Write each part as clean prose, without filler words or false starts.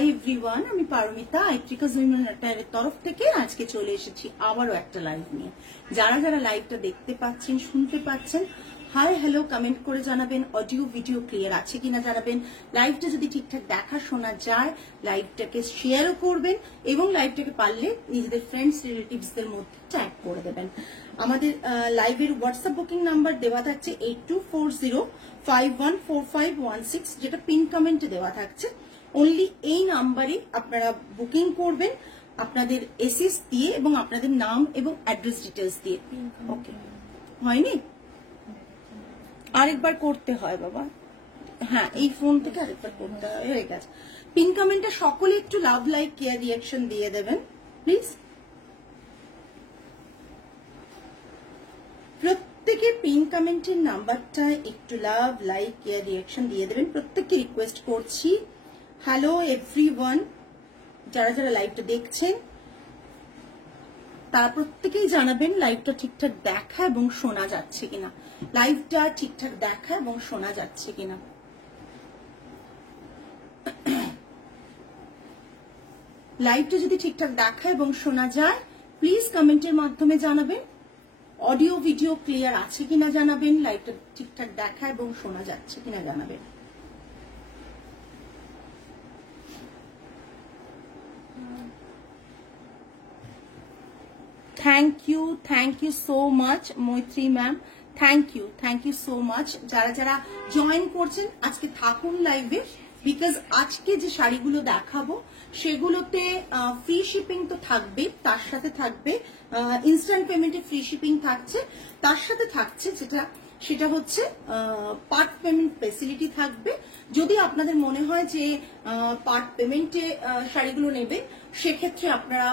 Hi everyone, আমি Paromita আইট্রিকাস women অ্যাটায়ারের তরফ থেকে আজকে চলে এসেছি আবারও একটা লাইভ নিয়ে। যারা যারা লাইভটা দেখতে পাচ্ছেন, শুনতে পাচ্ছেন, হাই হ্যালো কমেন্ট করে জানাবেন। অডিও ভিডিও ক্লিয়ার আছে কিনা জানাবেন। লাইভটা যদি ঠিকঠাক দেখা শোনা যায় লাইভটাকে শেয়ারও করবেন এবং লাইভটাকে পারলে নিজেদের ফ্রেন্ডস রিলেটিভসদের মধ্যে ট্যাগ করে দেবেন। আমাদের লাইভের হোয়াটসঅ্যাপ বুকিং নাম্বার দেওয়া থাকছে 8240514516, যেটা পিন কমেন্টে দেওয়া থাকছে। অনলি এই নাম্বারে আপনারা বুকিং করবেন আপনাদের এসএস দিয়ে এবং আপনাদের নাম এবং অ্যাড্রেস ডিটেলস দিয়ে। ওকে, হয়নি? আরেকবার করতে হয় বাবা, হ্যাঁ এই ফোন থেকে আরেকবার করতে হয়। হয়ে গেছে। পিন কমেন্টে সকলে একটু লাভ লাইক কেয়ার রিয়াকশন দিয়ে দেবেন প্লিজ। প্রত্যেকে পিন কমেন্টের নাম্বারটা একটু লাভ লাইক কেয়ার রিয়াকশন দিয়ে দেবেন, প্রত্যেককে রিকোয়েস্ট করছি। হ্যালো এভরিওয়ান, যারা যারা লাইভটা দেখছেন তারা প্রত্যেকেই জানাবেন লাইভটা ঠিকঠাক দেখা এবং শোনা যাচ্ছে কিনা। লাইভটা ঠিকঠাক দেখা এবং শোনা যাচ্ছে কিনা। লাইভটা যদি ঠিকঠাক দেখা এবং শোনা যায় প্লিজ কমেন্টের মাধ্যমে জানাবেন। অডিও ভিডিও ক্লিয়ার আছে কিনা জানাবেন। লাইভটা ঠিকঠাক দেখা এবং শোনা যাচ্ছে কিনা জানাবেন। Thank you so much Maitri ma'am, thank you so much. যারা যারা জয়েন করছেন আজকে থাকুন লাইভে, বিকজ আজকে যে শাড়িগুলো দেখাবো সেগুলোতে ফ্রি শিপিং তো থাকবে, তার সাথে থাকবে ইনস্ট্যান্ট পেমেন্টে ফ্রি শিপিং থাকছে, তার সাথে থাকছে সেটা হচ্ছে পার্ট পেমেন্ট ফেসিলিটি থাকবে। যদি আপনাদের মনে হয় যে পার্ট পেমেন্টে শাড়িগুলো নেবে সেক্ষেত্রে আপনারা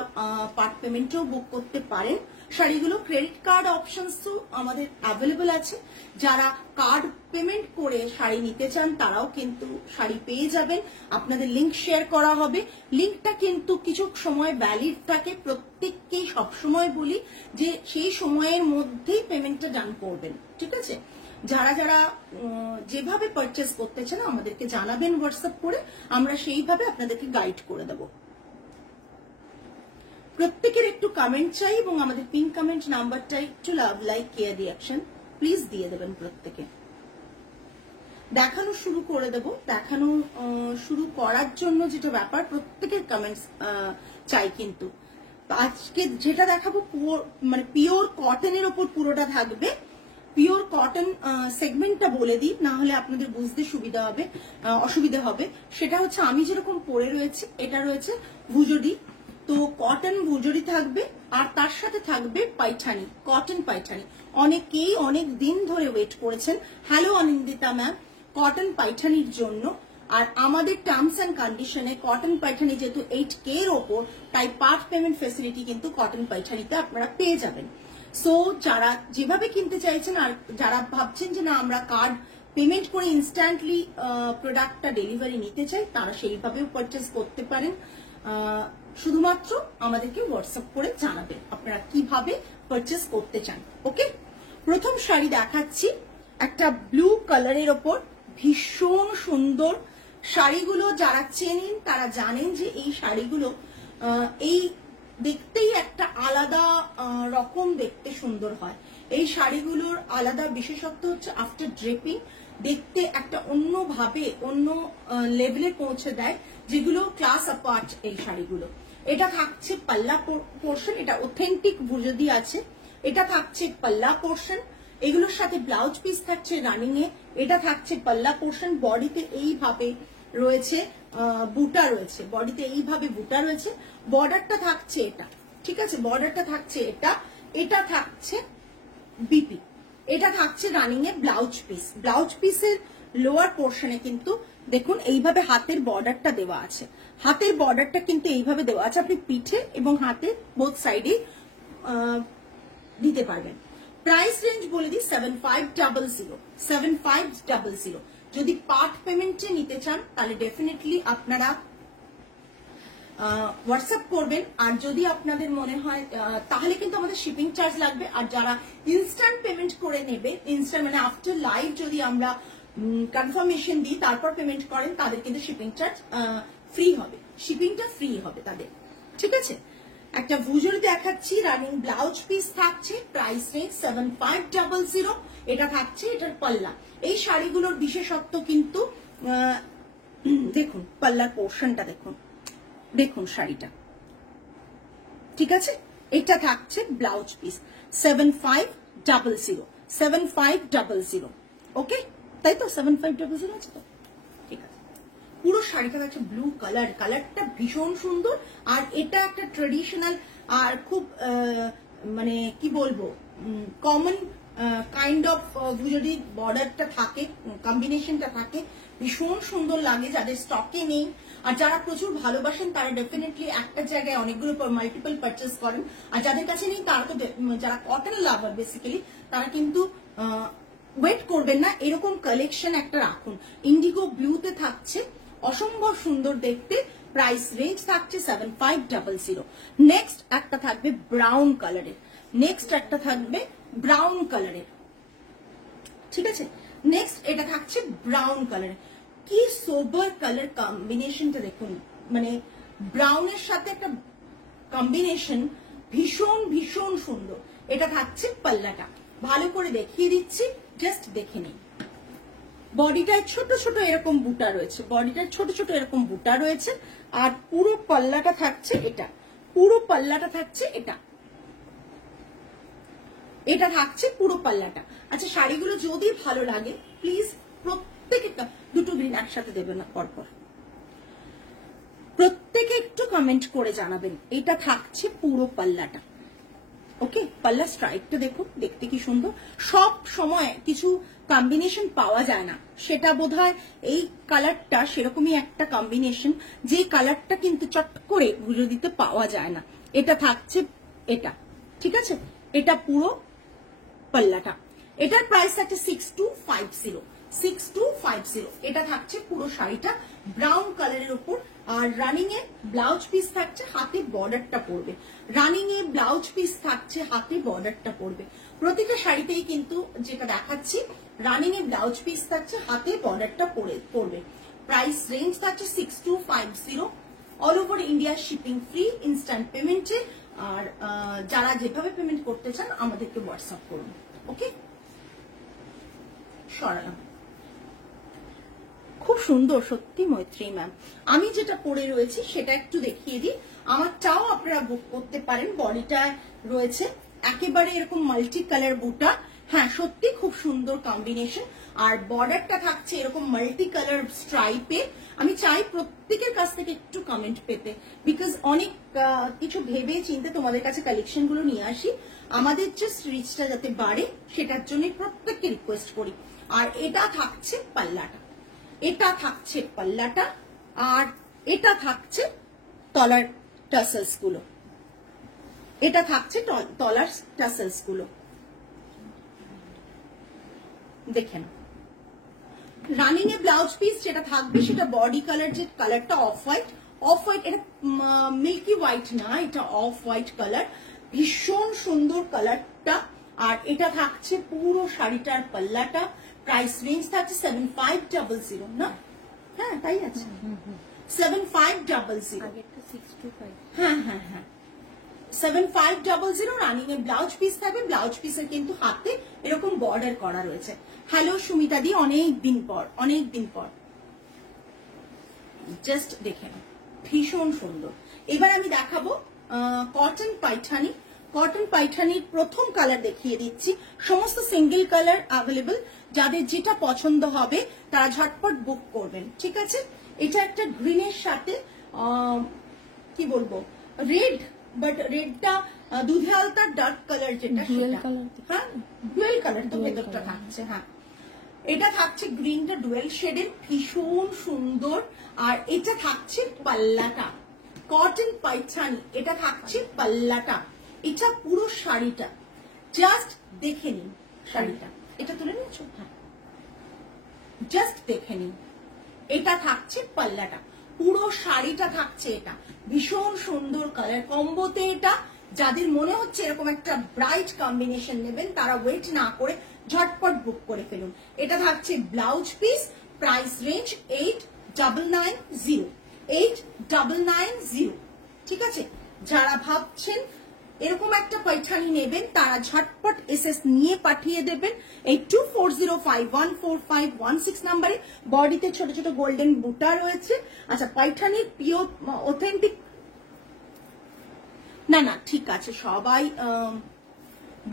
পার্ট পেমেন্টও বুক করতে পারেন শাড়িগুলো। ক্রেডিট কার্ড অপশনসও আমাদের অ্যাভেলেবল আছে। যারা কার্ড পেমেন্ট করে শাড়ি নিতে চান তারাও কিন্তু শাড়ি পেয়ে যাবেন। আপনাদের লিংক শেয়ার করা হবে। লিংকটা কিন্তু কিছু সময় ভ্যালিড থাকে। প্রত্যেককেই সবসময় বলি যে সেই সময়ের মধ্যেই পেমেন্টটা ডান করবেন, ঠিক আছে? যারা যারা যেভাবে পারচেস করতে চান আমাদেরকে জানাবেন হোয়াটসঅ্যাপ করে, আমরা সেইভাবে আপনাদেরকে গাইড করে দেব। প্রত্যেকের একটু কমেন্ট চাই এবং আমাদের পিন কমেন্ট নাম্বারটা একটু love like care reaction please দিয়ে দেবেন প্রত্যেকে। দেখানো শুরু করে দেব। দেখানো শুরু করার জন্য যেটা ব্যাপার, প্রত্যেকের কমেন্টস চাই। কিন্তু আজকে যেটা দেখাবো মানে পিওর কটনের ওপর পুরোটা থাকবে। পিওর কটন সেগমেন্টটা বলে দিই, না হলে আপনাদের বুঝতে অসুবিধা হবে। সেটা হচ্ছে আমি যেরকম পরে রয়েছে, এটা রয়েছে ভুজুরি, তো কটন ভুজুরি থাকবে আর তার সাথে থাকবে পাইঠানি, কটন পাইঠানি। অনেকেই অনেক দিন ধরে ওয়েট করেছেন, হ্যালো অনিন্দিতা ম্যাম, কটন পাইঠানির জন্য। আর আমাদের টার্মস অ্যান্ড কন্ডিশনে কটন পাইঠানি যেহেতু 8K এর ওপর, তাই পার্ট পেমেন্ট ফেসিলিটি কিন্তু কটন পাইঠানিতে আপনারা পেয়ে যাবেন। সো যারা যেভাবে কিনতে চাইছেন আর যারা ভাবছেন যে না আমরা কার্ড পেমেন্ট করে ইনস্ট্যান্টলি প্রোডাক্টটা ডেলিভারি নিতে চাই, তারা সেইভাবেও পারচেস করতে পারেন। শুধুমাত্র আমাদেরকে হোয়াটসঅ্যাপ করে জানাবেন আপনারা কিভাবে পারচেস করতে চান। ওকে, প্রথম শাড়ি দেখাচ্ছি একটা ব্লু কালারের ওপর, ভীষণ সুন্দর শাড়িগুলো। যারা চেনেন তারা জানেন যে এই শাড়িগুলো এই দেখতেই একটা আলাদা রকম দেখতে সুন্দর হয়। এই শাড়িগুলোর আলাদা বিশেষত্ব হচ্ছে আফটার ড্রেপিং দেখতে একটা অন্যভাবে অন্য লেভেলে পৌঁছে দেয়, যেগুলো ক্লাস অ্যাপার্ট এই শাড়িগুলো। এটা থাকছে পাল্লা পোর্শন, এটা অথেন্টিক ভুজুরি আছে। এটা থাকছে পাল্লা পোর্শন, এগুলোর সাথে ব্লাউজ পিস থাকছে রানিং এ। এটা থাকছে পাল্লা পোর্শন, বডিতে এইভাবে রয়েছে বুটা রয়েছে, বডিতে এইভাবে বুটা রয়েছে। বর্ডারটা থাকছে এটা, ঠিক আছে? বর্ডারটা থাকছে এটা, এটা থাকছে বিপি, এটা থাকছে রানিং এ ব্লাউজ পিস। ব্লাউজ পিসের লোয়ার পোর্শনে কিন্তু দেখুন এইভাবে হাতের বর্ডারটা দেওয়া আছে। হাতের বর্ডারটা কিন্তু এইভাবে দেওয়া আছে, আপনি পিঠে এবং হাতে বোথ সাইডে দিতে পারবেন। প্রাইস রেঞ্জ বলে দিই 7500। যদি পার্ট পেমেন্টে নিতে চান তাহলে ডেফিনেটলি আপনারা হোয়াটসঅ্যাপ করবেন। আর যদি আপনাদের মনে হয় তাহলে কিন্তু আমাদের শিপিং চার্জ লাগবে। আর যারা ইনস্ট্যান্ট পেমেন্ট করে নেবে, ইনস্ট্যান্ট মানে আফটার লাইভ যদি আমরা কনফার্মেশন দিই তারপর পেমেন্ট করেন, তাদের কিন্তু শিপিং চার্জ ফ্রি হবে। ফ্রি হবে তাদের, ঠিক আছে। একটা ভুজুরি দেখাচ্ছি, রানিং ব্লাউজ পিস থাকছে, প্রাইস রেঞ্জ 7500, এটা থাকছে এটার পাল্লা। এই শাড়িগুলোর বিশেষত্ব কিন্তু দেখুন পাল্লার পোর্শনটা দেখুন, দেখুন শাড়িটা, ঠিক আছে। এটা থাকছে ব্লাউজ পিস 7500, ওকে, তাই তো 7500 আছে তো, ঠিক আছে। পুরো শাড়িটা হচ্ছে ব্লু কালার, কালারটা ভীষণ সুন্দর। আর এটা একটা ট্রেডিশনাল আর খুব মানে কি বলবো কমন কাইন্ড অফ যদি বর্ডারটা থাকে, কম্বিনেশনটা থাকে, ভীষণ সুন্দর লাগে। যাদের স্টকে নেই আর যারা প্রচুর ভালোবাসেন তারা ডেফিনেটলি একটা জায়গায় অনেকগুলো মাল্টিপল পারচেস করেন। আর যাদের কাছে নেই তারা তো, যারা কটন লাভার বেসিক্যালি, তারা কিন্তু ওয়েট করবেন না, এরকম কালেকশন একটা রাখুন। ইন্ডিগো ব্লুতে থাকছে, অসম্ভব সুন্দর দেখতে, প্রাইস রেঞ্জ থাকছে 7500। নেক্সট একটা থাকবে ব্রাউন কালারের, নেক্সট একটা থাকবে ব্রাউন কালারের, ঠিক আছে। নেক্সট এটা থাকছে ব্রাউন কালারের, কি সোবার কালার কম্বিনেশনটা দেখুন, মানে ব্রাউনের সাথে একটা কম্বিনেশন ভীষণ ভীষণ সুন্দর। এটা থাকছে পাল্লাটা, ভালো করে দেখিয়ে দিচ্ছি, জাস্ট দেখে নিন। বডিটায় ছোট ছোট এরকম বুটা রয়েছে, বডিটায় ছোট ছোট এরকম বুটা রয়েছে। আর পুরো পাল্লাটা থাকছে এটা, পুরো পাল্লাটা থাকছে এটা, এটা থাকছে পুরো পাল্লাটা। আচ্ছা, শাড়িগুলো যদি ভালো লাগে প্লিজ প্রত্যেকে, দুটো গ্রিন একসাথে দেবে না পরপর, প্রত্যেকে একটু কমেন্ট করে জানাবেন। এটা থাকছে পুরো পাল্লাটা, ওকে। পাল্লা স্ট্রাইকটা দেখুন, দেখতে কি সুন্দর। সব সময় কিছু কম্বিনেশন পাওয়া যায় না, সেটা বোধহয় এই কালারটা সেরকমই একটা কম্বিনেশন, যে কালারটা কিন্তু চট করে ঘুরে দিতে পাওয়া যায় না। এটা থাকছে এটা, ঠিক আছে। এটা পুরো পাল্লাটা, এটার প্রাইস আছে 6250। এটা থাকছে পুরো শাড়িটা ব্রাউন কালারের উপর। আর রানিং এ ব্লাউজ পিস থাকছে, হাতে বর্ডারটা পড়বে। রানিং এ ব্লাউজ পিস থাকছে, হাতে বর্ডারটা পড়বে। প্রতিটা শাড়িতেই কিন্তু যেটা দেখাচ্ছি, রানিং এ ব্লাউজ পিস থাকছে, হাতে বর্ডারটা পড়বে। প্রাইস রেঞ্জ থাকছে 6250। All over India shipping free, instant পেমেন্টে। আর যারা যেভাবে পেমেন্ট করতে চান আমাদেরকে হোয়াটসঅ্যাপ করুন, ওকে। সরালাম, খুব সুন্দর সত্যি মৈত্রী ম্যাম। আমি যেটা পরে রয়েছি সেটা একটু দেখিয়ে দিই, আমারটাও আপনারা বুক করতে পারেন। বডিটায় রয়েছে একেবারে এরকম মাল্টি কালার বুটা, হ্যাঁ সত্যি খুব সুন্দর কম্বিনেশন। আর বর্ডারটা থাকছে এরকম মাল্টি কালার স্ট্রাইপে। আমি চাই প্রত্যেকের কাছ থেকে একটু কমেন্ট পেতে, বিকজ অনেক কিছু ভেবে চিন্তে তোমাদের কাছে কালেকশন গুলো নিয়ে আসি, আমাদের জাস্ট রিচটা যাতে বাড়ে সেটার জন্য প্রত্যেককে রিকোয়েস্ট করি। আর এটা থাকছে পাল্লাটা, এটা থাকছে পাল্লাটা, আর এটা থাকছে তলার টাসেলস গুলো, এটা থাকছে তলার টাসেলস গুলো, দেখেন। রানিং এ ব্লাউজ পিস যেটা থাকবে সেটা বডি কালার, যে কালারটা অফ হোয়াইট, অফ হোয়াইট, এটা মিল্কি হোয়াইট না, এটা অফ হোয়াইট কালার, ভীষণ সুন্দর কালারটা। আর এটা থাকছে পুরো শাড়িটার পাল্লাটা। প্রাইস রেঞ্জ থাকছে 7500, না? হ্যাঁ তাই আছে, 7500। হ্যাঁ হ্যাঁ হ্যাঁ, 7500। রানিং এর ব্লাউজ পিস থাকবে, ব্লাউজ পিসের কিন্তু হাতে এরকম বর্ডার করা রয়েছে। হ্যালো সুমিতা দি, অনেক দিন পর, অনেক দিন পর, জাস্ট দেখেন ভীষণ সুন্দর। এবার আমি দেখাবো কটন পাইঠানি। কটন পাইঠানির প্রথম কালার দেখিয়ে দিচ্ছি, সমস্ত সিঙ্গেল কালার অ্যাভেলেবল, যাদের যেটা পছন্দ হবে তারা ঝটপট বুক করবেন, ঠিক আছে। এটা একটা গ্রিনের সাথে কি বলবো রেড, বাট রেডটা দুধে আলতা ডার্ক কালার, যেটা হ্যাঁ ডুয়েল কালার তো ভেতরটা থাকছে। হ্যাঁ এটা থাকছে গ্রিনটা ডুয়েল শেডের, ভীষণ সুন্দর। আর এটা থাকছে পাল্লাটা, কটন পাইঠানি, এটা থাকছে পাল্লাটা। এটা পুরো শাড়িটা জাস্ট দেখে নিন, শাড়িটা এটা তুলে নিচ্ছ, হ্যাঁ জাস্ট দেখে নিন। এটা থাকছে পাল্লাটা, পুরো শাড়িটা থাকছে এটা, ভীষণ সুন্দর কালার কম্বোতে। এটা যাদের মনে হচ্ছে এরকম একটা ব্রাইট কম্বিনেশন নেবেন তারা ওয়েট না করে ঝটপট বুক করে ফেলুন। এটা থাকছে ব্লাউজ পিস, প্রাইস রেঞ্জ 8990। 8990। ঠিক আছে, যারা ভাবছেন এরকম একটা পৈঠানি নেবেন তারা ঝটপট এসএস নিয়ে পাঠিয়ে দেবেন এই 24051451 নাম্বারে। বডিতে ছোট ছোট গোল্ডেন বুটা রয়েছে। আচ্ছা, পৈঠানির পিওর অথেন্টিক, না না ঠিক আছে, সবাই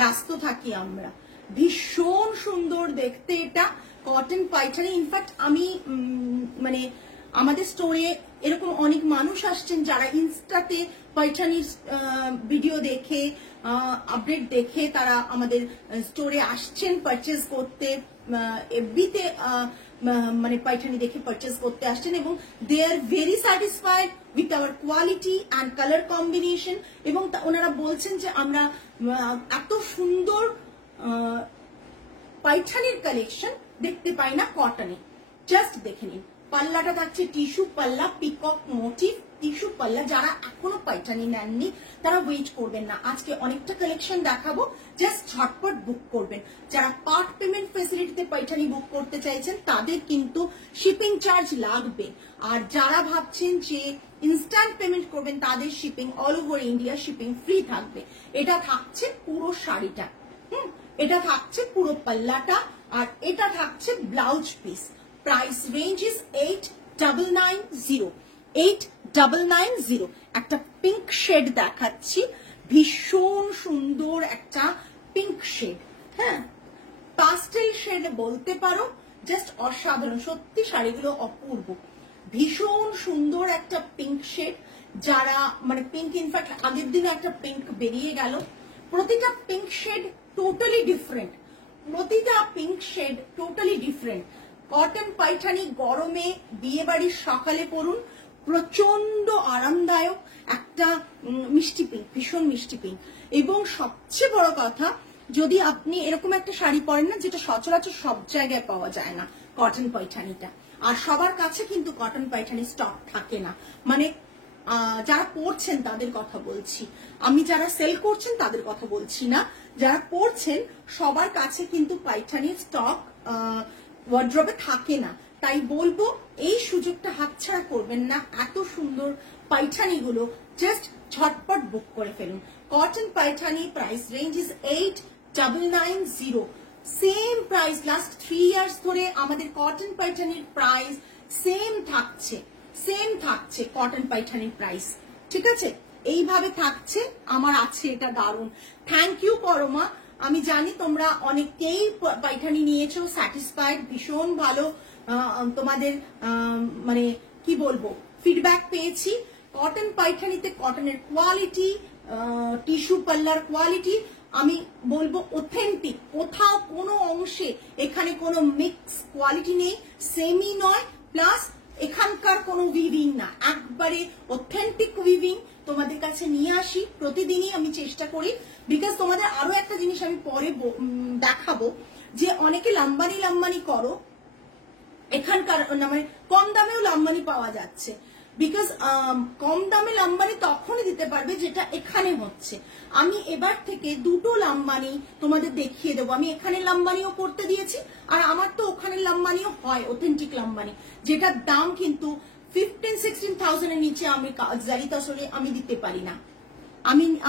ব্যস্ত থাকি আমরা। ভীষণ সুন্দর দেখতে এটা কটন পাইঠানি। ইনফ্যাক্ট আমি মানে আমাদের স্টোরে এরকম অনেক মানুষ আসছেন যারা ইনস্টাতে পাইঠানির ভিডিও দেখে আপডেট দেখে তারা আমাদের স্টোরে আসছেন পারচেজ করতে, এফবিতে মানে পাইঠানি দেখে পারচেজ করতে আসছেন এবং they are very satisfied with our quality and colour combination. এবং ওনারা বলছেন যে আমরা এত সুন্দর পাইঠানির কালেকশন দেখতে পাই না কটনে। জাস্ট দেখে নিন, পাল্লাটা থাকছে টিস্যু পাল্লা, পিকক মোটিভ টিস্যু পাল্লা। যারা এখনো পাইঠানি নেননি তারা ওয়েট করবেন না, আজকে অনেকটা কালেকশন দেখাবো, জাস্ট ঝটপট বুক করবেন। যারা পার্ট পেমেন্ট ফেসিলিটিতে পাইঠানি বুক করতে চাইছেন তাদের কিন্তু শিপিং চার্জ লাগবে, আর যারা ভাবছেন যে ইনস্ট্যান্ট পেমেন্ট করবেন তাদের shipping all over India shipping free থাকবে। এটা থাকছে পুরো শাড়িটা, এটা থাকছে পুরো পাল্লাটা, আর এটা থাকছে blouse piece. Price range is 8990, 8990। একটা পিঙ্ক শেড দেখাচ্ছি, ভীষণ সুন্দর একটা পিঙ্ক শেড, হ্যাঁ পাস্টেল শেড বলতে পারো, জাস্ট অসাধারণ, সত্যি শাড়িগুলো অপূর্ব। ভীষণ সুন্দর একটা পিঙ্ক শেড, যারা মানে পিঙ্ক, ইনফ্যাক্ট আগের দিনে একটা পিঙ্ক বেরিয়ে গেল। প্রতিটা পিঙ্ক শেড টোটালি ডিফারেন্ট, প্রতিটা pink shade totally different. Cotton Paithani গরমে বিয়ে বাড়ির সকালে পরুন, প্রচন্ড আরামদায়ক একটা মিষ্টি পিঙ্ক, ভীষণ মিষ্টি পিঙ্ক। এবং সবচেয়ে বড় কথা, যদি আপনি এরকম একটা শাড়ি পরেন না যেটা সচরাচর সব জায়গায় পাওয়া যায় না, কটন পাইঠানিটা, আর সবার কাছে কিন্তু কটন পাইঠানি স্টক থাকে না। মানে যারা পড়ছেন তাদের কথা বলছি আমি, যারা সেল করছেন তাদের কথা বলছি না, যারা পড়ছেন সবার কাছে কিন্তু পাইঠানির স্টক ওয়ার্ড্রবে থাকে না। তাই বলবো এই সুযোগটা হাতছাড়া করবেন না, এত সুন্দর পাইঠানি গুলো জাস্ট ঝটপট বুক করে ফেলুন। Cotton Paithani price range is 8990, same price. Last 3 years ধরে আমাদের কটন পাইঠানির প্রাইস সেম থাকছে, সেম থাকছে কটন পাইঠানির প্রাইস, ঠিক আছে এইভাবে থাকছে। আমার আছে এটা দারুণ, থ্যাংক ইউ পরমা। আমি জানি তোমরা অনেকেই পাইঠানি নিয়েছো, স্যাটিসফাইড, ভীষণ ভালো তোমাদের মানে কি বলবো ফিডব্যাক পেয়েছি। কটন পাইঠানিতে কটনের কোয়ালিটি, টিস্যু পাল্লার কোয়ালিটি আমি বলবো অথেন্টিক, কোথাও কোনো অংশে এখানে কোনো মিক্স কোয়ালিটি নেই, সেমি নয়, প্লাস এখানকার কোনো উইভিং না, একবারে অথেন্টিক উইভিং তোমাদের কাছে নিয়ে আসি প্রতিদিনই আমি চেষ্টা করি। বিকজ তোমাদের আরো একটা জিনিস আমি পরে দেখাবো, যে অনেকে লাম্বানি লাম্বানি করো, এখানকার মানে কম দামেও লাম্বানি পাওয়া যাচ্ছে। বিকজ কম দামে লাম্বানি তখনই দিতে পারবে যেটা এখানে হচ্ছে। আমি এবার থেকে দুটো লাম্বানি তোমাদের দেখিয়ে দেবো। আমি এখানে লাম্বানিও করতে দিয়েছি, আর আমার তো ওখানে লাম্বানিও হয়, অথেন্টিক লাম্বানি, যেটার দাম কিন্তু 15-16,000 এর নিচে আমি জারি তসরে আমি দিতে পারি না।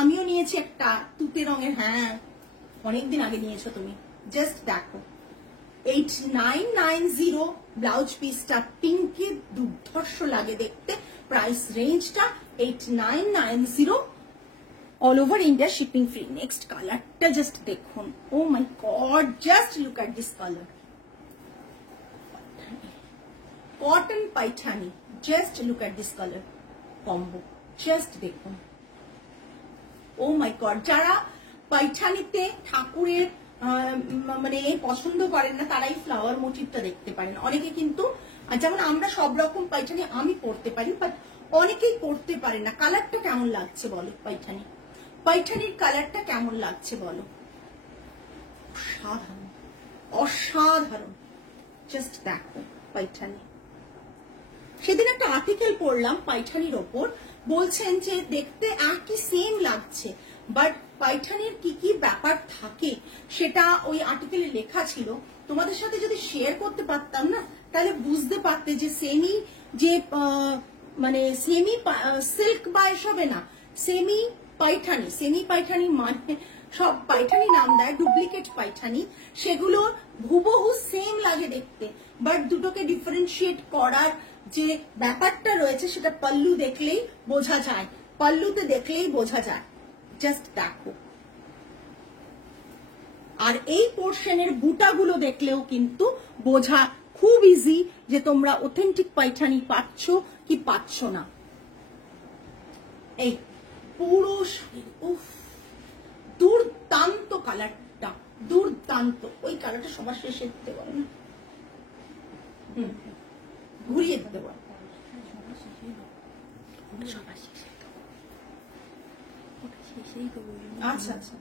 আমিও নিয়েছি একটা তুতে রঙের, হ্যাঁ অনেকদিন আগে নিয়েছো তুমি, জাস্ট দেখো 8990 ব্লাউজ পিসটা পিঙ্কে দুর্ধর্ষ লাগে দেখতে। প্রাইস রেঞ্জটা 8990, all over India shipping free. Next কালারটা জাস্ট দেখুন, oh my god, just look at this colour, cotton Paithani, just look at this colour combo, just দেখুন, ও মাই গড। যারা পাইঠানিতে ঠাকুরের মানে পছন্দ করেন না তারাই ফ্লাওয়ার মোটিভটা দেখতে পারেন। অনেকে কিন্তু যেমন আমরা সব রকম পাইঠানি আমি পরতে পারি, বাট অনেকেই পরতে পারে না। কালারটা কেমন লাগছে বলো, পাইঠানি, পাইঠানির কালারটা কেমন লাগছে বলো, অসাধারণ, অসাধারণ, জাস্ট দেখো পাইঠানি। সেদিন একটা আর্টিকেল পড়লাম পাইঠানির ওপর, বলছেন যে দেখতে একই সেম লাগছে, বাট পাইঠানির কি কি ব্যাপার থাকে সেটা ওই আর্টিকেলে লেখা ছিল। তোমাদের সাথে যদি শেয়ার করতে পারতাম না তাহলে বুঝতে পারতে যে সেমি যে মানে সেমি সিল্ক বা এসবে না, সেমি পাইঠানি। সেমি পাইঠানি মানে সব পাইঠানি নাম দেয়, ডুপ্লিকেট পাইঠানি, সেগুলো হুবহু সেম লাগে দেখতে, বাট দুটোকে ডিফারেন্সিয়েট করার যে ব্যাপারটা রয়েছে সেটা পল্লু দেখলেই বোঝা যায়, পল্লুতে দেখলেই বোঝা যায়। জাস্ট দেখো, আর এই পোর্শনের বুটাগুলো দেখলেও কিন্তু বোঝা খুব ইজি যে তোমরা অথেন্টিক পাইঠানি পাচ্ছ কি পাচ্ছ না। এই পুরো উফ, দুর্দান্ত কালারটা, দুর্দান্ত। ওই কালারটা সবার শেষে দিতে বলো না, ঘুরিয়ে দিতে বলো। আচ্ছা আচ্ছা,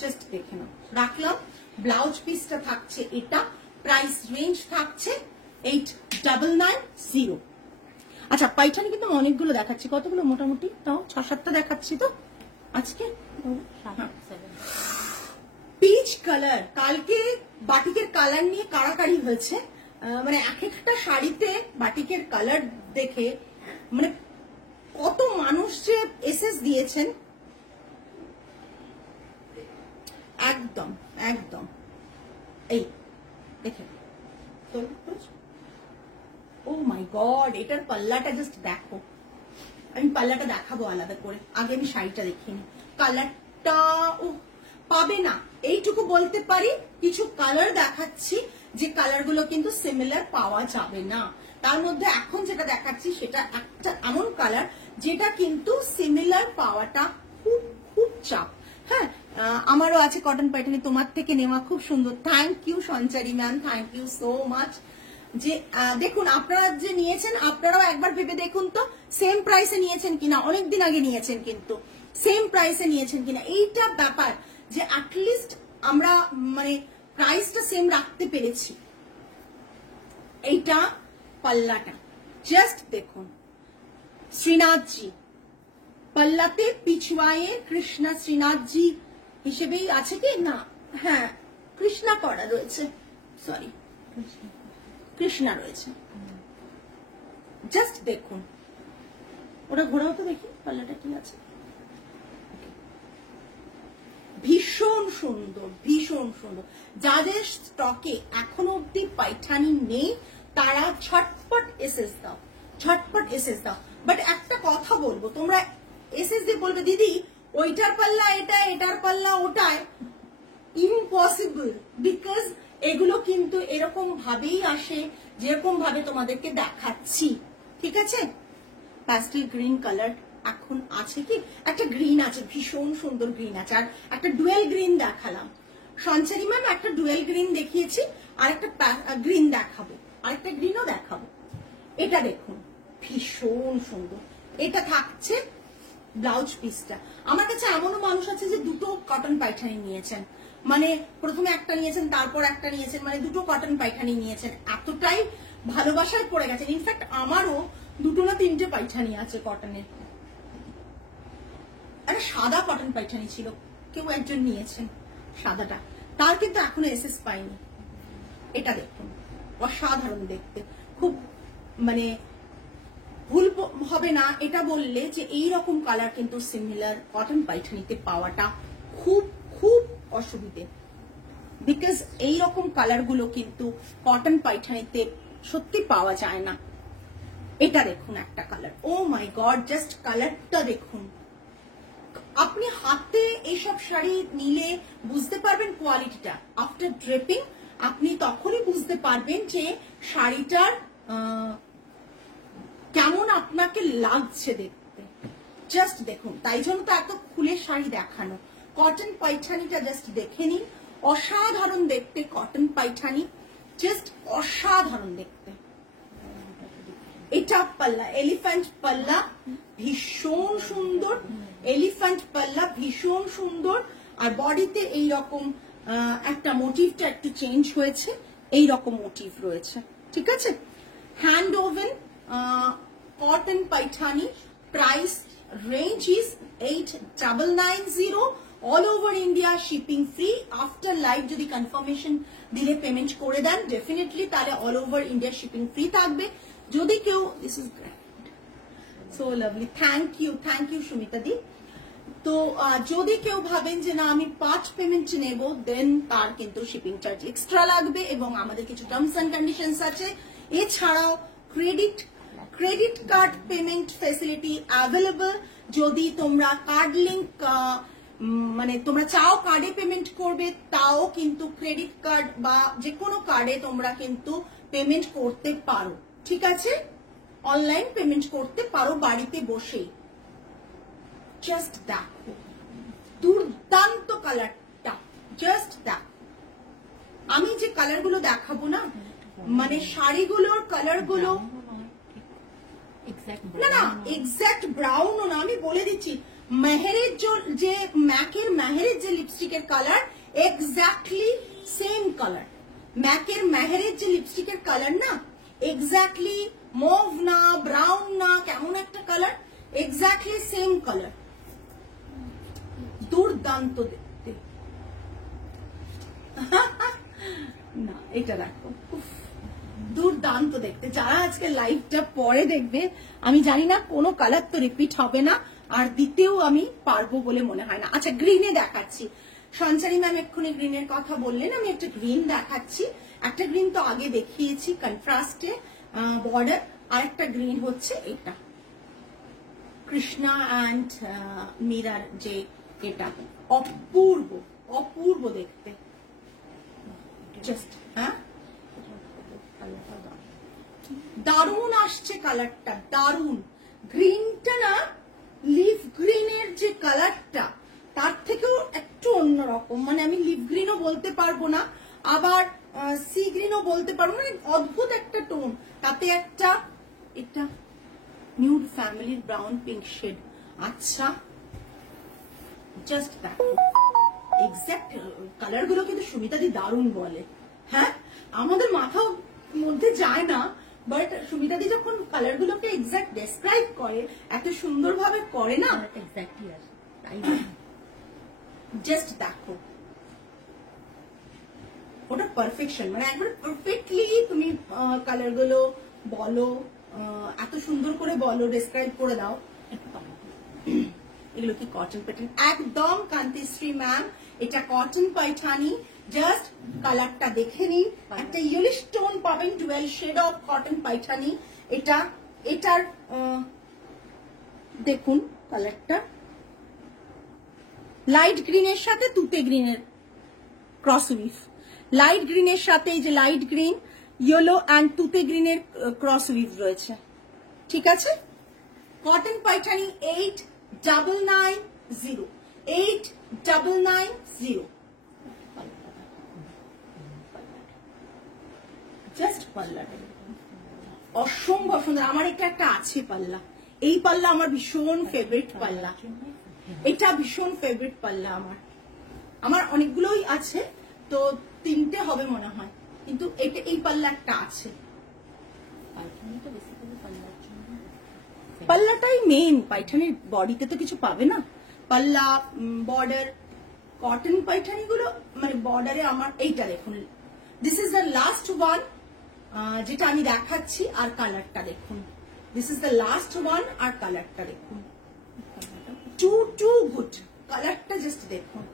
জাস্ট দেখে নাও। রাখলাম, ব্লাউজ পিসটা থাকছে এটা, প্রাইস রেঞ্জ থাকছে 8990। আচ্ছা, পাইঠানি কিন্তু অনেকগুলো দেখাচ্ছি, কতগুলো মোটামুটি তাও 6-7টা দেখাচ্ছি তো আজকে। পিচ কালার, কালকে বাটিকের কালার নিয়ে কাড়াকাড়ি হয়েছে, মানে এক একটা শাড়িতে বাটিকের কালার দেখে মানে কত মানুষ যে এসএস দিয়েছেন। একদম একদম, এই দেখে, ও মাই গড, এটার পাল্লাটা জাস্ট দেখো। আমি পাল্লাটা দেখাবো আলাদা করে, আগে আমি শাড়িটা দেখিনি। কালারটা ও পাবে না, এইটুকু বলতে পারি। কিছু কালার দেখাচ্ছি যে কালারগুলো কিন্তু সিমিলার পাওয়া যাবে না। তার মধ্যে এখন যেটা দেখাচ্ছি সেটা একটা এমন কালার যেটা কিন্তু সিমিলার পাওয়াটা খুব খুব চাপ। হ্যাঁ, আমারও আছে কটন প্যাটার্নে, তোমার থেকে নেওয়া, খুব সুন্দর। Thank you Sanchari ma'am, thank you so much. যে দেখুন, আপনারা যে নিয়েছেন আপনারাও একবার ভেবে দেখুন তো সেম প্রাইসে নিয়েছেন কিনা, অনেকদিন আগে নিয়েছেন কিন্তু সেম প্রাইসে নিয়েছেন কিনা। এইটা ব্যাপার যে অ্যাটলিস্ট আমরা মানে প্রাইসটা সেম রাখতে পেরেছি। এইটা পাল্লাটা জাস্ট দেখুন, শ্রীনাথজি পাল্লাতে পিছুয়ায়ে কৃষ্ণা শ্রীনাথজি হিসেবেই আছে কি না? হ্যাঁ, কৃষ্ণা করা রয়েছে, সরি কৃষ্ণা রয়েছে। জাস্ট দেখুন, ওটা ঘোরাও তো দেখি পাল্লাটা কি আছে। ভীষণ সুন্দর, ভীষণ সুন্দর। যাদের স্টকে এখনো অব্দি পাইঠানি নেই তারা ঝটপট এসএস দাও, ঝটপট এসএস দাও। বাট একটা কথা বলবো, তোমরা এসএস দিয়ে বলবে দিদি ওইটার পাল্লা এটা, এটার পাল্লা ওটায়, ইম্পসিবল। বিকজ এগুলো কিন্তু এরকম ভাবেই আসে যেরকম ভাবে তোমাদেরকে দেখাচ্ছি, ঠিক আছে? প্যাস্টেল গ্রিন কালার এখন আছে কি, একটা গ্রিন আছে, ভীষণ সুন্দর গ্রিন আছে, আর একটা ডুয়েল গ্রিন দেখালাম। সঞ্চারী ম্যাম একটা ডুয়েল গ্রিন দেখিয়েছি, আর একটা গ্রিন দেখাবো, আরেকটা গ্রিনও দেখাবো। এটা দেখুন, ভীষণ সুন্দর। এটা থাকছে ব্লাউজ পিসটা। আমার কাছে এমনও মানুষ আছে যে দুটো কটন পাইঠানি নিয়েছেন, মানে প্রথমে একটা নিয়েছেন তারপর একটা নিয়েছেন, মানে দুটো কটন পাইঠানি নিয়েছেন, এতটাই ভালোবাসায় পড়ে গেছেন। ইনফ্যাক্ট আমারও দুটো না তিনটে পাইঠানি আছে কটনের। একটা সাদা কটন পাইঠানি ছিল, কেউ একজন নিয়েছেন সাদাটা, তার কিন্তু এখনো এসএস পাইনি। এটা দেখুন, অসাধারণ দেখতে, খুব মানে ভুল হবে না এটা বললে যে এই রকম কালার কিন্তু সিমিলার কটন পাইঠানিতে পাওয়াটা খুব খুব অসুবিধে। বিকজ এই রকম কালার গুলো কিন্তু কটন পাইঠানিতে সত্যি পাওয়া যায় না। এটা দেখুন একটা colour, O my god, just কালারটা দেখুন। আপনি হাতে এইসব শাড়ি নিলে বুঝতে পারবেন কোয়ালিটিটা, আফটার ড্রেপিং আপনি তখনই বুঝতে পারবেন যে শাড়িটার কেমন আপনাকে লাগছে দেখতে। জাস্ট দেখুন, তাই জন্য তো এত খুলে শাড়ি দেখানো। কটন পাইঠানিটা জাস্ট দেখে নিন, অসাধারণ দেখতে কটন পাইঠানি, জাস্ট অসাধারণ দেখতে। এটা পাল্লা, এলিফ্যান্ট পাল্লা, ভীষণ সুন্দর, এলিফ্যান্ট পাল্লা ভীষণ সুন্দর। আর বডিতে এইরকম একটা মোটিভটা একটু চেঞ্জ হয়েছে, এইরকম মোটিভ রয়েছে, ঠিক আছে? Hand woven cotton Paithani, price range is 8990, all over India shipping free. After live যদি কনফার্মেশন দিলে পেমেন্ট করে দেন ডেফিনেটলি, তাহলে all over India shipping free থাকবে। যদি কেউ, this is so lovely, thank you Sumita দি। তো যদি কেউ ভাবেন যে না আমি পার্ট পেমেন্ট নেব, দেন তার কিন্তু শিপিং চার্জ এক্সট্রা লাগবে এবং আমাদের কিছু টার্মস এন্ড কন্ডিশনস আছে। এছাড়াও credit card payment facility available. যদি তোমরা কার্ড লিঙ্ক মানে তোমরা চাও কার্ডে পেমেন্ট করবে, তাও কিন্তু ক্রেডিট কার্ড বা যে কোনো কার্ডে তোমরা কিন্তু পেমেন্ট করতে পারো, ঠিক আছে? অনলাইন পেমেন্ট করতে পারো বাড়িতে বসেই। জাস্ট দেখো দুর্দান্ত কালারটা, জাস্ট দেখো। আমি যে কালারগুলো দেখাবো না, মানে শাড়িগুলোর কালারগুলো না না এক্সাক্ট ব্রাউনও না, আমি বলে দিচ্ছি মেহেরের যে ম্যাকের মেহেরের যে লিপস্টিকের কালার এক্স্যাক্টলি সেম কালার। ম্যাকের মেহেরের যে লিপস্টিকের কালার না, এক্স্যাক্টলি মুভ না ব্রাউন না, কেমন একটা কালার, এক্স্যাক্টলি সেম কালার। দুর্দান্ত দেখতে না, এটা দেখো দুর্দান্ত দেখতে। যারা আজকে লাইভটা পরে দেখবে, আমি জানি না কোনো কালার তো রিপিট হবে না, আর দিতেও আমি পারবো বলে মনে হয় না। আচ্ছা গ্রিনে দেখাচ্ছি, সঞ্চারী ম্যাম এক্ষুনি গ্রিনের কথা বললেন, আমি একটা গ্রিন দেখাচ্ছি। একটা গ্রিন তো আগে দেখিয়েছি কন্ট্রাস্টে বর্ডার, আর একটা গ্রিন হচ্ছে এটা কৃষ্ণা অ্যান্ড মীরার যে এটা, অপূর্ব অপূর্ব দেখতে জাস্ট। হ্যাঁ দারুণ আসছে কালারটা, দারুণ। গ্রিনটা না লিফ গ্রিনের যে কালারটা তার থেকেও একটু অন্যরকম, মানে আমি লিফ গ্রিনও বলতে পারবো না, আবার সি গ্রিনও বলতে পারবো না, মানে অদ্ভুত একটা টোন। তাতে একটা এটা নিউড ফ্যামিলির ব্রাউন পিঙ্ক শেড। আচ্ছা জাস্ট দেখো এক্সাক্ট কালার গুলো কিন্তু সুমিতা দি দারুণ বলে। হ্যাঁ আমাদের মাথার মধ্যে যায় না, বাট সুমিতা দি যখন কালার গুলোকে এক্সাক্ট ডেসক্রাইব করে এত সুন্দরভাবে করে না, এক্স্যাক্টলি আসে তাই। জাস্ট দেখো ওটা পারফেকশন, মানে একবার পারফেক্টলি তুমি কালার গুলো বলো, এত সুন্দর করে বলো, ডেসক্রাইব করে দাও। এগুলো কি কটন প্যাটার্ন? একদম কান্তিশ্রী ম্যাম, এটা কটন পাইঠানি। জাস্ট কালারটা দেখে নিন, একটা ইয়েলিশ টোন পাবেন, 12 শেড অফ কটন পাইঠানি। এটার দেখুন কালারটা লাইট গ্রিনের সাথে তুতে গ্রিনের ক্রস উইভ, লাইট গ্রিনের সাথে এই যে লাইট গ্রিন, ইয়েলো অ্যান্ড তুতে গ্রিনের ক্রস উইভ রয়েছে, ঠিক আছে? কটন পাইঠানি 8990 8990। জাস্ট পাল্লাটা অসম্ভব সুন্দর। আমার এটা একটা আছে পাল্লা, এই পাল্লা আমার ভীষণ ফেভারিট পাল্লা, এটা ভীষণ ফেভারিট পাল্লা আমার অনেকগুলোই আছে, তো 3টে হবে মনে হয়, কিন্তু এটা এই পাল্লা একটা আছে। পাল্লাটাই মেইন, পাইঠানির বডিতে তো কিছু পাবে না। পাল্লা বর্ডার কটন পাইঠানি গুলো মানে বর্ডারে আমার এইটা দেখুন, this is the last one যেটা আমি দেখাচ্ছি, আর কালারটা দেখুন, this is the last one, আর কালারটা দেখুন, টু গুড। কালারটা জাস্ট দেখুন,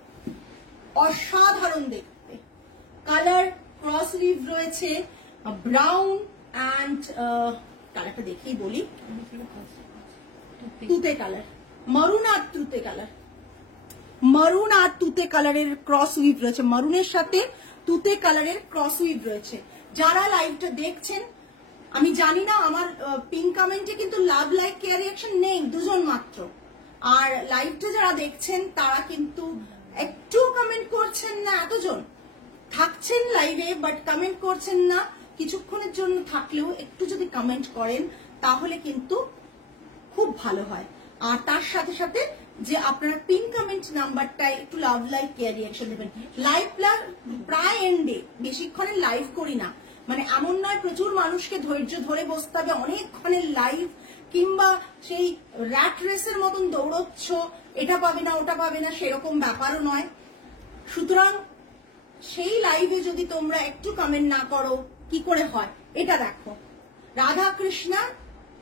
অসাধারণ দেখতে। কালার ক্রস উইভ রয়েছে, ব্রাউন অ্যান্ড কালারটা দেখেই বলি, তুতে কালার, মারুন আর তুতে কালার, মারুন আর তুতে কালারের ক্রস উইভ রয়েছে, মারুনের সাথে তুতে কালারের ক্রস উইভ রয়েছে। যারা লাইভটা দেখছেন, আমি জানি না আমার পিন কমেন্টে কিন্তু লাভ লাইক কেয়ার রিঅ্যাকশন নেই, 2 জন মাত্র, আর লাইভটা যারা দেখছেন তারা কিন্তু একটু কমেন্ট করছেন না। এতজন থাকছেন লাইভে বাট কমেন্ট করছেন না, কিছুক্ষণের জন্য থাকলেও একটু যদি কমেন্ট করেন তাহলে কিন্তু খুব ভালো হয়। আর তার সাথে সাথে যে আপনারা পিন কমেন্ট নাম্বারটা একটু লাভ লাইক কেয়ার রিঅ্যাকশন দেবেন। লাইভ প্রায় এন্ডে, বেশিক্ষণের লাইভ করি না, মানে এমন নয় প্রচুর মানুষকে ধৈর্য ধরে বসতে হবে অনেকক্ষণের লাইভ, কিংবা সেই র্যাট রেসের মতন দৌড়চ্ছ, এটা পাবে না ওটা পাবে না, সেরকম ব্যাপারও নয়। সুতরাং সেই লাইভে যদি তোমরা একটু কমেন্ট না করো কি করে হয়? এটা দেখো, রাধা কৃষ্ণা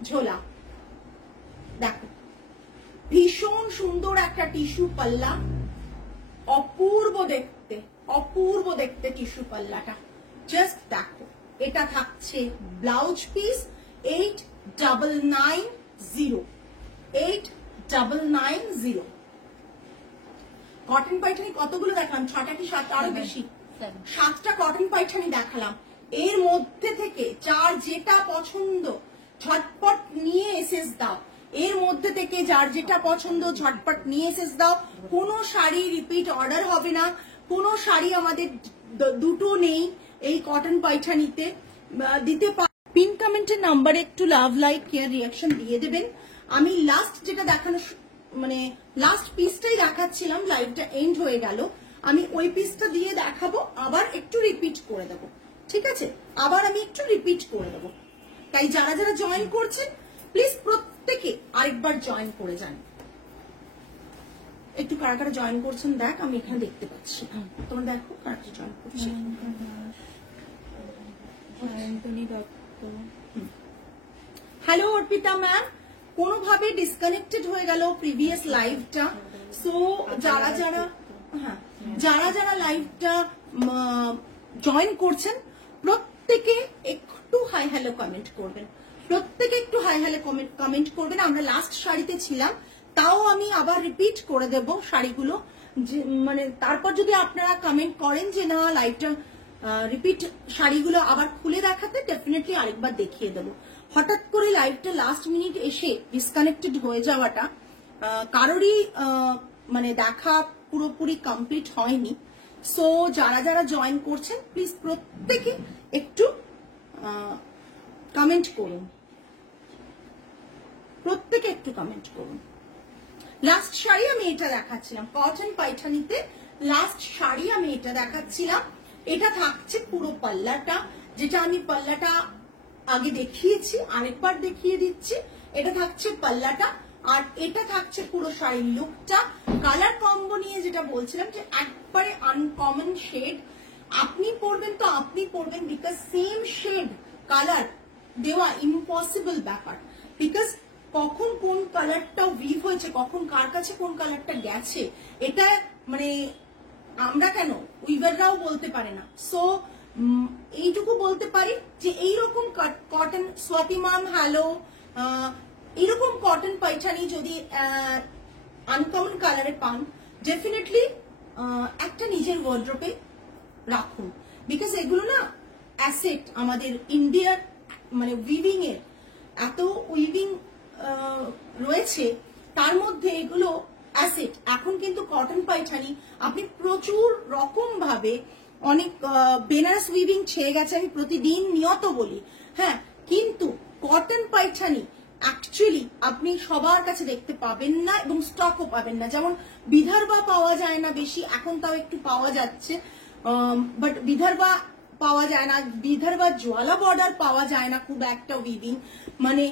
ঝোলা, দেখো ভীষণ সুন্দর একটা টিস্যু পাল্লা, অপূর্ব দেখতে টিস্যু পাল্লাটা, জাস্ট দেখো। এটা থাকছে ব্লাউজ পিস 8990। কটন পাইঠানি কতগুলো দেখালাম? 6টা কি 7টা? আরো বেশি, 7টা কটন পাইঠানি দেখালাম। এর মধ্যে থেকে যার যেটা পছন্দ ঝটপট নিয়ে এসেস দাও, এর মধ্যে থেকে যার যেটা পছন্দ ঝটপট নিয়ে এসেস দাও। কোনো শাড়ি রিপিট অর্ডার হবে না, কোনো শাড়ি আমাদের দুটো নেই এই কটন পাইঠানিতে দিতে। পিন কমেন্টের নাম্বারে একটু লাভ, লাইক, কেয়ার, রিয়াকশন দিয়ে দেবেন। আমি লাস্ট যেটা দেখানো, মানে লাস্ট পিসটাই দেখাচ্ছিলাম, লাইভটা এন্ড হয়ে গেল, আমি ওই পিসটা দিয়ে দেখাবো, আবার একটু রিপিট করে দেবো, ঠিক আছে? আবার আমি একটু রিপিট করে দেবো। তাই যারা যারা জয়েন করছেন প্লিজ প্রত্যেকে আরেকবার জয়েন করে যান। একটু কারা কারা জয়েন করছেন দেখ, আমি এখানে দেখতে পাচ্ছি, তোমরা দেখো কারা কারা জয়েন করছে। হ্যালো অর্পিতা ম্যাম, কোনোভাবে ডিসকানেক্টেড হয়ে গেল প্রিভিয়াস লাইভটা। সো যারা যারা লাইভটা জয়েন করছেন প্রত্যেকে একটু হাই হ্যালো কমেন্ট করবেন, প্রত্যেকে একটু হাই হ্যালো কমেন্ট করবেন। আমরা লাস্ট শাড়িতে ছিলাম, তাও আমি আবার রিপিট করে দেব শাড়িগুলো, মানে তারপর যদি আপনারা কমেন্ট করেন যে না লাইভটা রিপিট শাড়িগুলো আবার খুলে দেখাতে, ডেফিনেটলি আরেকবার দেখিয়ে দেবো। হঠাৎ করে লাইভটা লাস্ট মিনিট এসে ডিসকানেক্টেড হয়ে যাওয়াটা কারোরই মানে দেখা পুরোপুরি কমপ্লিট হয়নি। সো যারা যারা জয়েন করছেন প্লিজ প্রত্যেকে একটু কমেন্ট করুন, প্রত্যেকে একটু কমেন্ট করুন। লাস্ট শাড়ি আমি এটা দেখাচ্ছিলাম কটন পাইঠানিতে, লাস্ট শাড়ি আমি এটা দেখাচ্ছিলাম। এটা থাকছে পুরো পাল্লাটা, যেটা আমি পাল্লাটা আগে দেখিয়েছি, আরেকবার দেখিয়ে দিচ্ছি। এটা থাকছে পাল্লাটা, আর এটা থাকছে পুরো শাড়ির লুকটা। কালার কম্বো নিয়ে যেটা বলছিলাম যে একবারে আনকমন শেড, আপনি পরবেন তো আপনি পরবেন, বিকজ সেম শেড কালার দেওয়া ইম্পসিবল ব্যাপার, বিকজ কখন কোন কালারটা উইভ হয়েছে, কখন কার কাছে কোন কালারটা গেছে, এটা মানে আমরা কেন উইভাররাও বলতে পারে না। সো এইটুকু বলতে পারি যে এইরকম কটন, স্বাতি ম্যাম হ্যালো, এইরকম কটন পাইঠানি যদি আনকমন কালারে পান, ডেফিনেটলি একটা নিজের ওয়ার্ড্রোবে রাখুন, বিকজ এগুলো না অ্যাসেট আমাদের ইন্ডিয়ার, মানে উইভিং এর এত উইভিং রয়েছে, তার মধ্যে এগুলো অ্যাসেট। এখন কিন্তু কটন পাইঠানি আপনি প্রচুর রকম ভাবে, অনেক বেনারস উইভিং ছেয়ে গেছে, আমি প্রতিদিন নিয়ত বলি, হ্যাঁ, কিন্তু কটন পাইঠানি অ্যাকচুয়ালি আপনি সবার কাছে দেখতে পাবেন না এবং স্টকও পাবেন না। যেমন বিদর্ভা পাওয়া যায় না বেশি, এখন তাও একটু পাওয়া যাচ্ছে, বাট বিদর্ভা পাওয়া যায় না, বিদর্ভা জোয়ালা বর্ডার পাওয়া যায় না খুব একটা উইভিং, মানে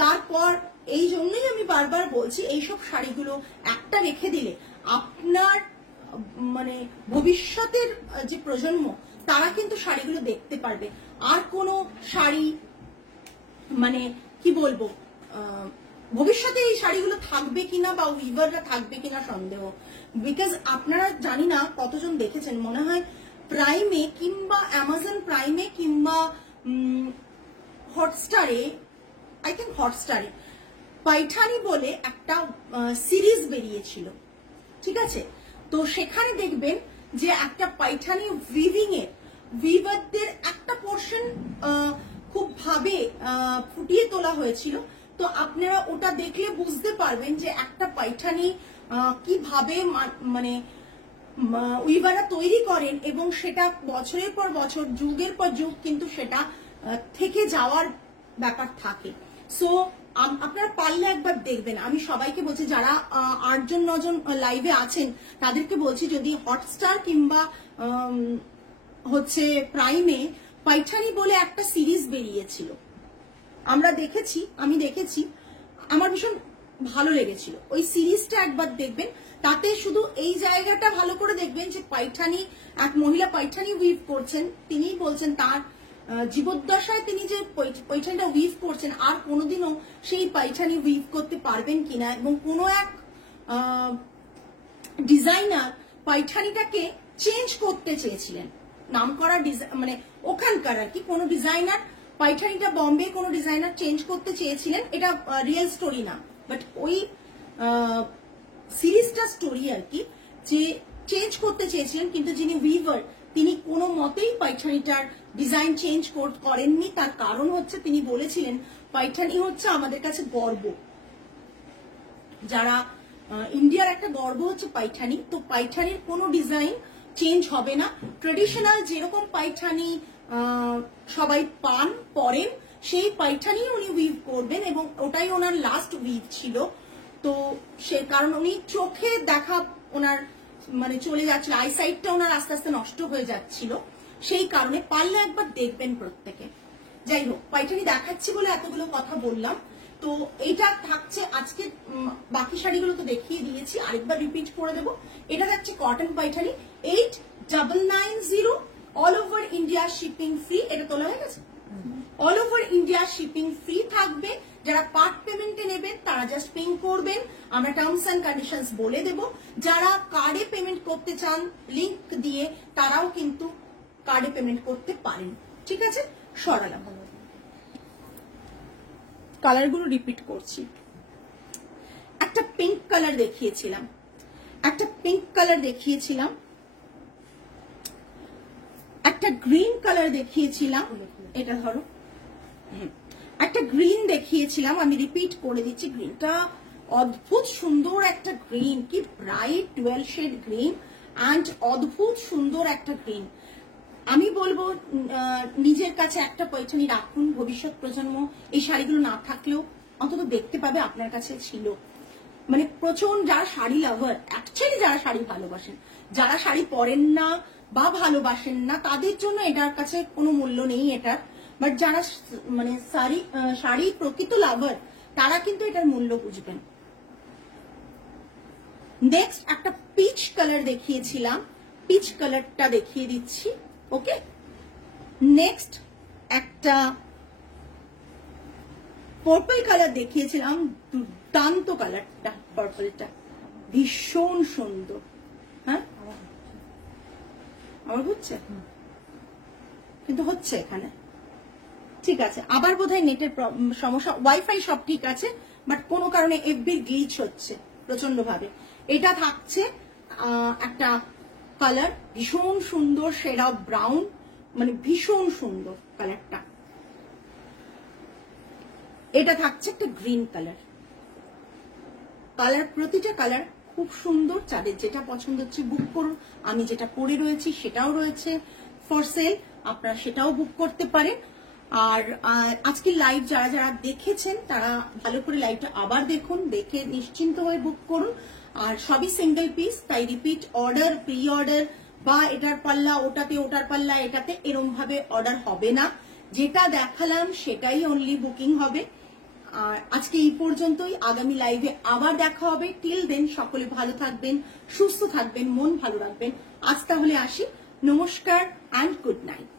তারপর এই জন্যই আমি বারবার বলছি এইসব শাড়িগুলো একটা রেখে দিলে আপনার মানে ভবিষ্যতের যে প্রজন্ম তারা কিন্তু শাড়িগুলো দেখতে পারবে। আর কোনো শাড়ি মানে কি বলবো, ভবিষ্যতে এই শাড়িগুলো থাকবে কিনা বা উইভাররা থাকবে কিনা সন্দেহ, বিকজ আপনারা জানি না কতজন দেখেছেন, মনে হয় প্রাইমে কিংবা অ্যামাজন প্রাইমে কিংবা হটস্টারে, আই থিঙ্ক হটস্টারে পাইঠানি বলে একটা সিরিজ বেরিয়েছিল, ঠিক আছে? তো সেখানে দেখবেন যে একটা পাইঠানি উইভিং এর উইভারদের একটা পোর্শন খুব ভাবে ফুটিয়ে তোলা হয়েছিল। তো আপনারা ওটা দেখলে বুঝতে পারবেন যে একটা পাইঠানি কিভাবে মানে উইভাররা তৈরি করেন, এবং সেটা বছরের পর বছর, যুগের পর যুগ কিন্তু সেটা থেকে যাওয়ার ব্যাপার থাকে। সো আপনারা পারলে একবার দেখবেন। আমি সবাইকে বলছি, যারা 8জন 9জন লাইভে আছেন তাদেরকে বলছি, যদি হটস্টার কিংবা হচ্ছে প্রাইমে পাইঠানি বলে একটা সিরিজ বেরিয়েছিল, আমরা দেখেছি, আমি দেখেছি, আমার ভীষণ ভালো লেগেছিল। ওই সিরিজটা একবার দেখবেন, তাতে শুধু এই জায়গাটা ভালো করে দেখবেন যে পাইঠানি, এক মহিলা পাইঠানি উইভ করছেন, তিনিই বলছেন তার জীবদ্দশায় তিনি যে পাইঠানিটা উইভ করছেন আর কোনোদিনও সেই পাইঠানি উইভ করতে পারবেন কিনা, এবং কোনো এক ডিজাইনার পাইঠানিটাকে চেঞ্জ করতে চেয়েছিলেন, নাম করা মানে ওখানকার আর কি কোনো ডিজাইনার পাইঠানিটা বম্বে কোনো ডিজাইনার চেঞ্জ করতে চেয়েছিলেন। এটা রিয়েল স্টোরি না, বাট ওই সিরিজটা স্টোরি আর কি, যে চেঞ্জ করতে চেয়েছিলেন, কিন্তু যিনি উইভার তিনি কোনো মতেই পাইঠানিটার ডিজাইন চেঞ্জ করেননি। তার কারণ হচ্ছে তিনি বলেছিলেন পাইঠানি হচ্ছে আমাদের কাছে গর্ব, যারা ইন্ডিয়ার একটা গর্ব হচ্ছে পাইঠানি, তো পাইঠানির কোনো ডিজাইন চেঞ্জ হবে না। ট্রেডিশনাল যেরকম পাইঠানি সবাই পান পরেন সেই পাইঠানি উনি উইভ করবেন, এবং ওটাই ওনার লাস্ট উইভ ছিল। তো সে কারণ উনি চোখে দেখা ওনার মানে চলে যাচ্ছিল, আইসাইটটা ওনার আস্তে আস্তে নষ্ট হয়ে যাচ্ছিল, সেই কারণে পারলে একবার দেখবেন প্রত্যেকে। যাই হোক, পাইঠানি দেখাচ্ছি বলে এতগুলো কথা বললাম। তো এইটা থাকছে আজকে, বাকি শাড়িগুলো তো দেখিয়ে দিয়েছি, আরেকবার রিপিট করে দেবো। এটা থাকছে cotton Paithani 8990, all over India shipping free. এটা তোলা হয়ে গেছে, all over India shipping free থাকবে। যারা পার্ট পেমেন্টে নেবেন তারা জাস্ট পিং করবেন, আমরা টার্মস এন্ড কন্ডিশনস বলে দেব। যারা কার্ডে পেমেন্ট করতে চান লিংক দিয়ে তারাও কিন্তু কার্ডে পেমেন্ট করতে পারেন। ঠিক আছে, সরালাম। কালারগুলো রিপিট করছি। একটা পিঙ্ক কালার দেখিয়েছিলাম, একটা গ্রিন কালার দেখিয়েছিলাম, এটা ধরো, একটা গ্রিন দেখিয়েছিলাম, আমি রিপিট করে দিচ্ছি। গ্রিনটা অদ্ভুত সুন্দর একটা গ্রিন, কি ব্রাইট 12 শেড গ্রিন অ্যান্ড অদ্ভুত সুন্দর একটা গ্রিন। আমি বলবো নিজের কাছে একটা পাইঠানি রাখুন, ভবিষ্যৎ প্রজন্ম এই শাড়িগুলো না থাকলেও অন্তত দেখতে পাবে আপনার কাছে ছিল। মানে প্রচন্ড যারা শাড়ি লাভার, অ্যাকচুয়ালি যারা শাড়ি ভালোবাসেন, যারা শাড়ি পরেন না বা ভালোবাসেন না তাদের জন্য এটার কাছে কোনো মূল্য নেই এটার, বাট যারা মানে শাড়ি প্রকৃত লাভার তারা কিন্তু এটার মূল্য বুঝবেন। নেক্সট একটা পিচ কালার দেখিয়েছিলাম, পিচ কালারটা দেখিয়ে দিচ্ছি। ওকে, নেক্সট একটা পার্পল কালার দেখিয়েছিলাম, দুর্দান্ত কালারটা, পার্পলটা ভীষণ সুন্দর। হ্যাঁ, আমার হচ্ছে কিন্তু হচ্ছে এখানে, ঠিক আছে। আবার বোধহয় নেটের সমস্যা, ওয়াইফাই সব ঠিক আছে, বাট কোনো কারণে এফবি গ্লিচ হচ্ছে প্রচন্ড ভাবে। এটা থাকছে একটা কালার ভীষণ সুন্দর, শেড অফ ব্রাউন, মানে ভীষণ সুন্দর কালারটা। এটা থাকছে একটা গ্রিন কালার, প্রতিটা কালার খুব সুন্দর। যাদের যেটা পছন্দ হচ্ছে বুক করুন, আমি যেটা পরে রয়েছি সেটাও রয়েছে ফর সেল, আপনারা সেটাও বুক করতে পারেন। আর আজকে লাইভ যারা যারা দেখেছেন তারা ভালো করে লাইভটা আবার দেখুন, দেখে নিশ্চিন্ত হয়ে বুক করুন। আর সবই সিঙ্গেল পিস, তাই রিপিট অর্ডার, প্রি অর্ডার বা এটার পাল্লা ওটাতে, ওটার পাল্লা এটাতে এরম ভাবে অর্ডার হবে না। যেটা দেখালাম সেটাই অনলি বুকিং হবে। আর আজকে এই পর্যন্তই, আগামী লাইভে আবার দেখা হবে। টিল দেন সকলে ভালো থাকবেন, সুস্থ থাকবেন, মন ভালো রাখবেন। আজ তাহলে আসি, নমস্কার অ্যান্ড গুড নাইট।